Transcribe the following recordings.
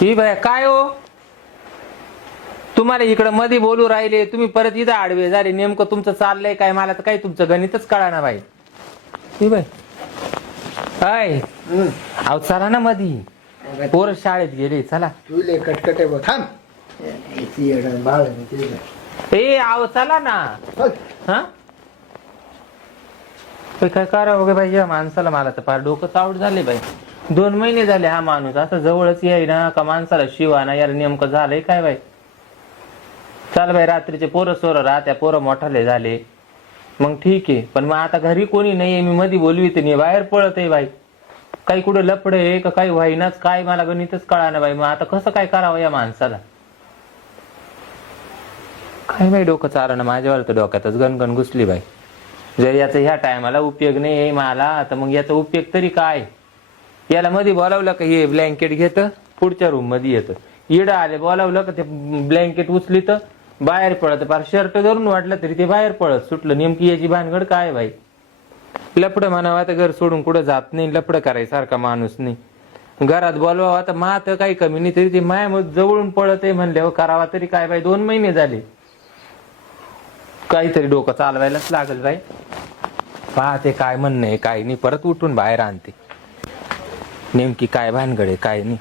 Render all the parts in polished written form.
ही bye काय हो, तुम्हाला इकडं मध्ये बोलू राहिले तुम्ही परत इथं आडवे झाले. नेमकं तुमचं चाललंय काय मला तर काही तुमचं गणितच कळाना बाई. ही बाय हाय अहो चला ना मधी, पोर शाळेत गेले चला. तुले कटकट आहे बघ थांब. बाळ ए आहो चला ना. हा काय करावं गे बाई या माणसाला, मला तर फार डोकं चावट झाले बाई. 2 महिने झाले हा माणूस आता जवळच येईना का माणसाला शिवाना. यार नेमकं झालंय काय बाई. चाल बाई रात्रीचे पोरं सोरं राहत्या, पोरं मोठाले झाले मग ठीक आहे. पण मग आता घरी कोणी नाहीये, मी मध्ये बोलवीते नाही, बाहेर पळत आहे बाई. काही कुठं लपड आहे का काही व्हाईनाच काय मला गणितच कळाना बाई. मग आता कसं काय करावं या माणसाला. काय बाई डोकं चालणं माझ्यावर तर डोक्यातच गणगण घुसली बाई. जर याचा ह्या टायमाला उपयोग नाही आहे मला तर मग याचा उपयोग तरी काय. याला मध्ये बोलावलं का हे ब्लँकेट घेतं पुढच्या रूम मध्ये येतं, इडं आले बोलावलं का ते ब्लँकेट उचलीत बाहेर पळत. फार शर्ट धरून वाटलं तरी ते बाहेर पळत सुटलं. नेमकी याची भानगड काय बाई. लपड म्हणावं आता घर सोडून कुठं जात नाही, लपड करायसारखा माणूस नाही. घरात बोलवावं आता मात काही कमी नाही तरी ते माया जवळून पळत आहे म्हणल्यावर करावा तरी काय बाई. 2 महिने झाले काहीतरी डोकं चालवायलाच लागल बाई. पाहते काय म्हणणं आहे काय नाही, परत उठून बाहेर आणते नेमकी काय भानगड आहे काय नाही.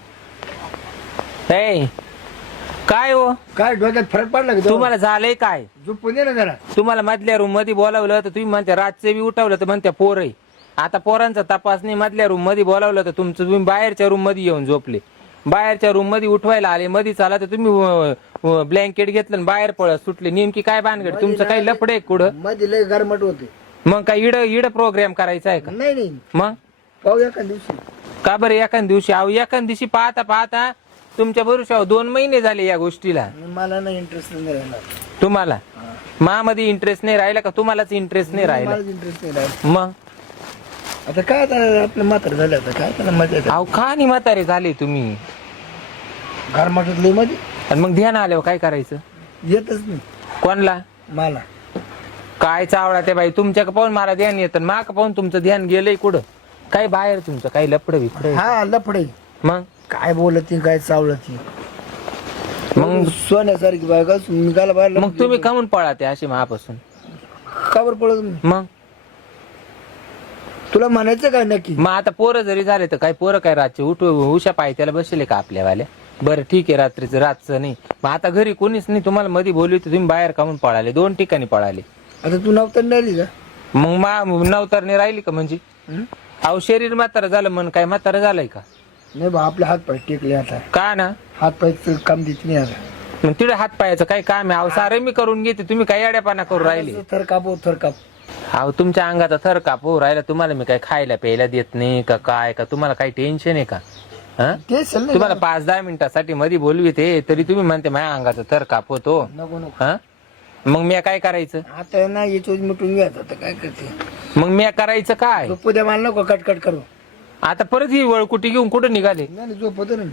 काय हो काय डोक्यात फरक पडला का तुम्हाला झालंय काय. झोपून दे ना जरा. तुम्हाला मधल्या रूम मध्ये बोलावलं तर तुम्ही म्हणते रातचे बी उठवलं तर म्हणत्या पोर आहे. आता पोरांचा तपास नाही, मधल्या रूम मध्ये बोलावलं तर तुमचं तुम्ही बाहेरच्या रूम मध्ये येऊन झोपले. बाहेरच्या रूम मध्ये उठवायला आले मध्ये चाला तर तुम्ही ब्लँकेट घेतलं आणि बाहेर पळत सुटले. नेमकी काय भानगड तुमचं काही लफड आहे कुठं. मध्ये लय गरमट होते. मग काय इड प्रोग्राम करायचा आहे का. नाही मग पाहू एका दिवशी. का बरं एखाद्या दिवशी अहो एखाद्या दिवशी पाहता पाहता तुमच्या भरोशावर 2 महिने झाले या गोष्टीला. मला ना इंटरेस्ट नाही राहिला. तुम्हाला मामध्ये इंटरेस्ट नाही राहिला का तुम्हालाच इंटरेस्ट नाही राहिला. इंटरेस्ट नाही राहिला. मग आता काय आता आपलं म्हातार झालं आता काय त्याला मजा येते. अहो का नाही म्हातारे झाले तुम्ही. गरमाटात लय मध्ये आणि मग ध्यान आल्यावर काय करायचं. येतच नाही कोणला मला. काय चावडा ते बाई तुमच्या पाहून मला ध्यान येतं, माक पाहून तुमचं ध्यान गेलंय कुठं. काय बाहेर तुमचं काही लपड बिपड. हा लफडे. मग काय बोलत काय चावलं ती. मग सोन्यासारखी बायका निघाला बाहेर. मग तुम्ही कामून पळा ते अशी महापासून काबर पडत. मग तुला म्हणायचं काय नक्की. मग आता पोरं जरी झाले तर काय पोरं काय रातचे उशा पायथ्याला बसले का आपल्यावाल्या. बरं ठीक आहे रात्रीचं रातचं नाही. मग आता घरी कोणीच नाही तुम्हाला मध्ये बोलली तर तुम्ही बाहेर कामून पळाले 2 ठिकाणी पळाले. आता तू नव्हता राहिली का. मग नवतरने राहिली का म्हणजे. अहो शरीर म्हातारं झालं मन काय म्हातारं झालंय का. नाही बा आपले हात पाय टेकले आता. का ना हात पायचं काम देत नाही आता. मग तिथे हात पायाचं काय काम आहे. अहो सारे मी करून घेते तुम्ही काही अड्यापाना करू राहिले. थर कापो थर काप. अहो तुमच्या अंगाचा थर कापू राहिला. तुम्हाला मी काय खायला प्यायला देत नाही का काय का तुम्हाला काही टेन्शन आहे का. तुम्हाला 5-10 मिनिटासाठी मध्ये बोलविते तरी तुम्ही म्हणते माझ्या अंगाचा थर कापवतो. नको नको. मग मी काय करायचं. आता ना याच मिटून घ्यायचं आता काय करते. मग मी करायचं काय. झोपू द्या मला नको कटकट करू. आता परत ही वळकुटी घेऊन कुठं निघाले. नाही झोपतो ना.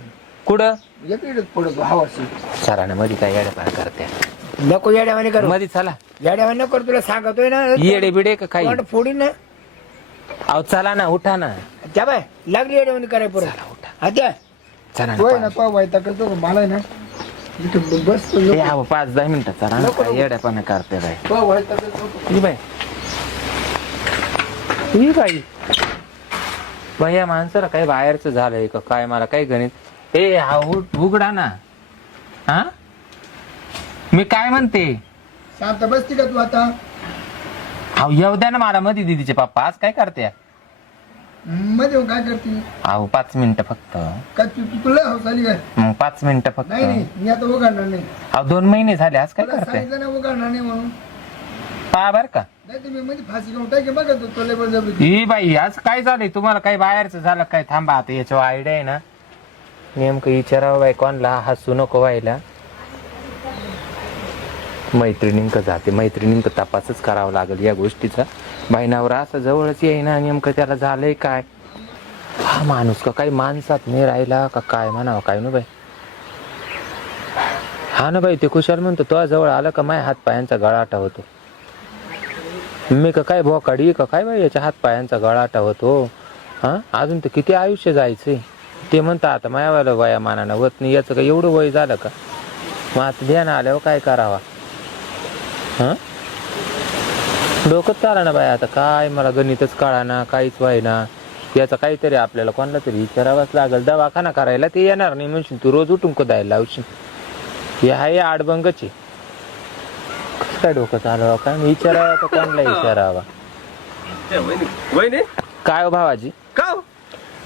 कुठं इकडेच पडतो हवाशी. सराने मध्ये काय येड्यापाना करते. नको येड्यावाने कर. मध्ये चला येड्यावाने नको तुला सांगतोय ना. येडे बिडे का काही. फोडी ना. अहो चला ना उठा ना. त्या बाय लागली येड्यावाने कराय परत. उठा चला होय ना तो वाईटा करतो मला ना इथं बस. 5-10 मिनिटं चला येड्यापाना करते बाई. तो वाईटा करतो. ही बाई बाई या माणसाला काही बाहेरचं झालंय का काय मला काही गणित. हा उघडा ना. हा मी काय म्हणते. शांत बसती का तू आता. अहो येऊ द्या ना मला मध्ये दीदीचे पप्पा आज काय करते. मध्ये काय करते. अहो 5 मिनिटं फक्त. काय तुला हौस आली काय. मग 5 मिनिटं फक्त. नाही मी आता उघडणार नाही. अहो 2 महिने झाले आज काय करते. सांगितलं ना उघडणार नाही म्हणून. पहा बर का. नाही तुम्ही मध्ये फाशी घेऊन टाके बघा तो लेबर जबरी. ही बाई आज काय झालंय तुम्हाला काही बाहेरचं झालं काय. थांबा आता याच्यावर आयडिया आहे ना नेमकं विचारावं बाई कोणला हसू नको व्हायला. मैत्रिणींक जाते मैत्रिणींक तपासच करावा लागेल या गोष्टीचा. बाईनावर असं जवळच येईना नेमकं त्याला झालंय काय. हा माणूस का काही माणसात नाही राहिला का काय म्हणावं काय ना बाई. हा ना बाई ते कुशाल म्हणतो तो जवळ आलं का माझ्या हात पायांचा गळाटा होतो. मी का काय भोकाडी का काय बाई याच्या हात पायांचा गळाटा होतो. अजून तर किती आयुष्य जायचंय. ते म्हणता आता मायावाला वयामानानं होत नाही, याचं का एवढं वय झालं का? मग आता ध्यान आल्यावर काय करावा? हं डोकंच चाला ना बाय, आता काय मला गणितच कळाना, काहीच व्हायना. याचं काहीतरी आपल्याला कोणाला तरी विचारावंच लागेल. दवाखाना करायला ते येणार नाही म्हणशील, तू रोज उठून कदायला लावशील. हे आहे आडबंगची. कसं काय डोकं चालवा, काय विचारावं तर कोणाला विचारावा? वहिनी काय हो भावाजी? का हो?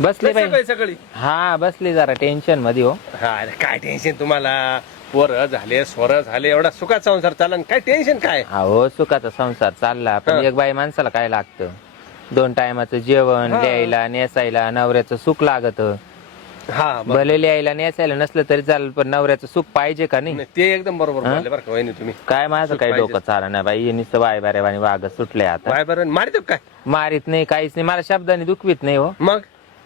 बसले बाई. सकाळी सकाळी हा बसले जरा टेन्शन मध्ये हो. हा अरे काय टेन्शन तुम्हाला? पोरं झाले, स्वर झाले, एवढा सुखात संसार चालला, काय टेन्शन काय? हो सुखाचा संसार चालला, पण हा. एक बाई माणसाला काय लागतं? 2 टायमाचं जेवण, हा. लिहायला नेसायला नवऱ्याचं सुख लागत. हा बरं. भले लिहायला नेसायला नसलं तरी चालेल, पण नवऱ्याचं सुख पाहिजे का नाही? नाही, ते एकदम बरोबर बोलले बरं का वहिनी तुम्ही. काय माझं सुख काही पाहिजे. डोकं चाललं नाही बाई, नुसतं बाय बारे वाघ सुटले आता. बाय बरं मारित काय मारित नाही, काहीच नाही, मला शब्दाने दुखवीत नाही हो. मग?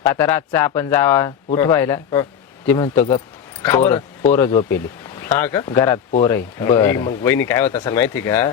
आता रातचा आपण जावा उठवायला, हं. ते म्हणतो ग का बरं? पोरं झोपेली, हा का? घरात पोर आहे. बर मग वहिनी काय होत असेल माहिती का?